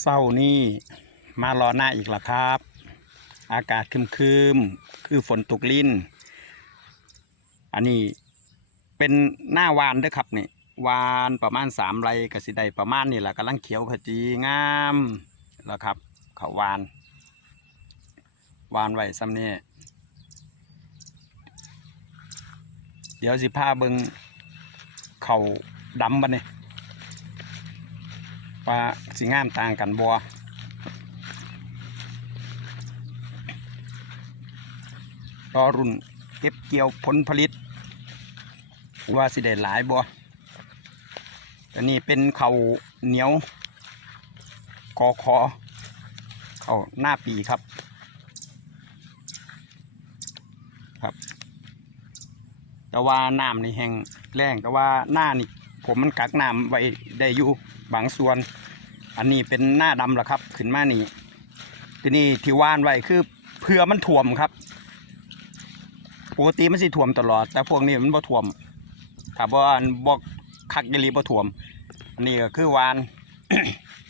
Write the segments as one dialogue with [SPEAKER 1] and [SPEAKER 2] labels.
[SPEAKER 1] เศร้านี่มารอหน้าอีกแล้วครับ อากาศคืมๆคือฝนตกลิ้น อันนี้เป็นหน้าวานเด้วยครับนี่วานประมาณสามไรกสิไดประมาณนี่แหละกำลังเขียวขจีงามแล้วครับเขาวาน วานไว้ซ้ำนี่เดี๋ยวสิพาเบิงเขาดำบันเนี่ ว่าสิงามต่างกันบัวรอรุ่นเก็บเกี่ยวผลผลิต ว่าสิได้หลายบัวอันนี้เป็นเขาเหนียวกอคอเขาหน้าปีครับ ครับ แต่ว่าน้ำนี่แห้งแรงแต่ว่าหน้านี่ผมมันกักน้ำไว้ได้อยู่ บางส่วน อันนี้เป็นหน้าดำแล้วครับ ขึ้นมานี่ทีนี้ที่ว่านไว้คือเพื่อมันถ่วมครับปกติมันสิถ่วมตลอด แต่พวกนี้มันบ่ถ่วมถ้าบ่อันบ่คักยลีบ่ถ่วม อันนี้ก็คือวาน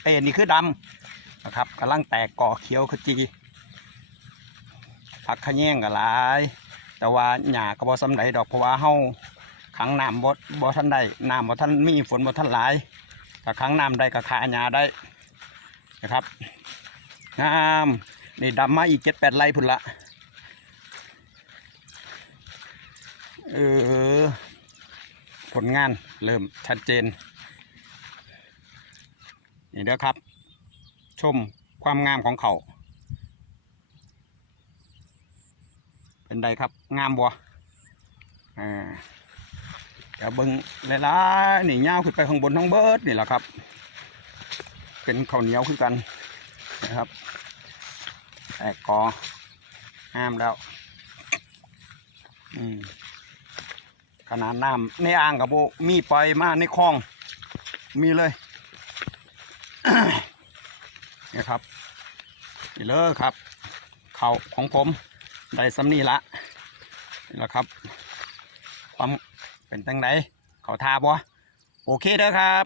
[SPEAKER 1] เอ้นนี่คือดำนะครับกำลังแตกก่อเขียวขจีผักขะแยงก็หลาย แต่ว่าหญ้าก็บ่สำไรดอกเพราะว่าเฮาขังน้ำบ่บ่ทันได้น้ำบ่ทันมีฝนบ่ทันหลาย ถ้าขังน้ำได้ก็ขาหญ้าได้นะครับงามนี่ดำมาอีกเจ็ดแปดไร่พุ่นละเออผลงานเริ่มชัดเจน นี่เด้อครับ ชมความงามของเขา เป็นไดครับงามบัวอ่า เดี๋ยวเบิ้งหลายๆนี่ยาวขึ้นไปข้างบนทั้งเบิดนี่แหละครับ เป็นข้าวเหนียวขึ้นกันนะครับแตกกองามแล้วขนาดน้ำในอ่างกับโบมีปล่อยมาในคลอง มีเลยนี่ครับนี่เลยครับ เขาของผมได้สำนีละนี่แหละครับ ความ เป็นตั้งไหนเขาทาบ่โอเคเด้อครับ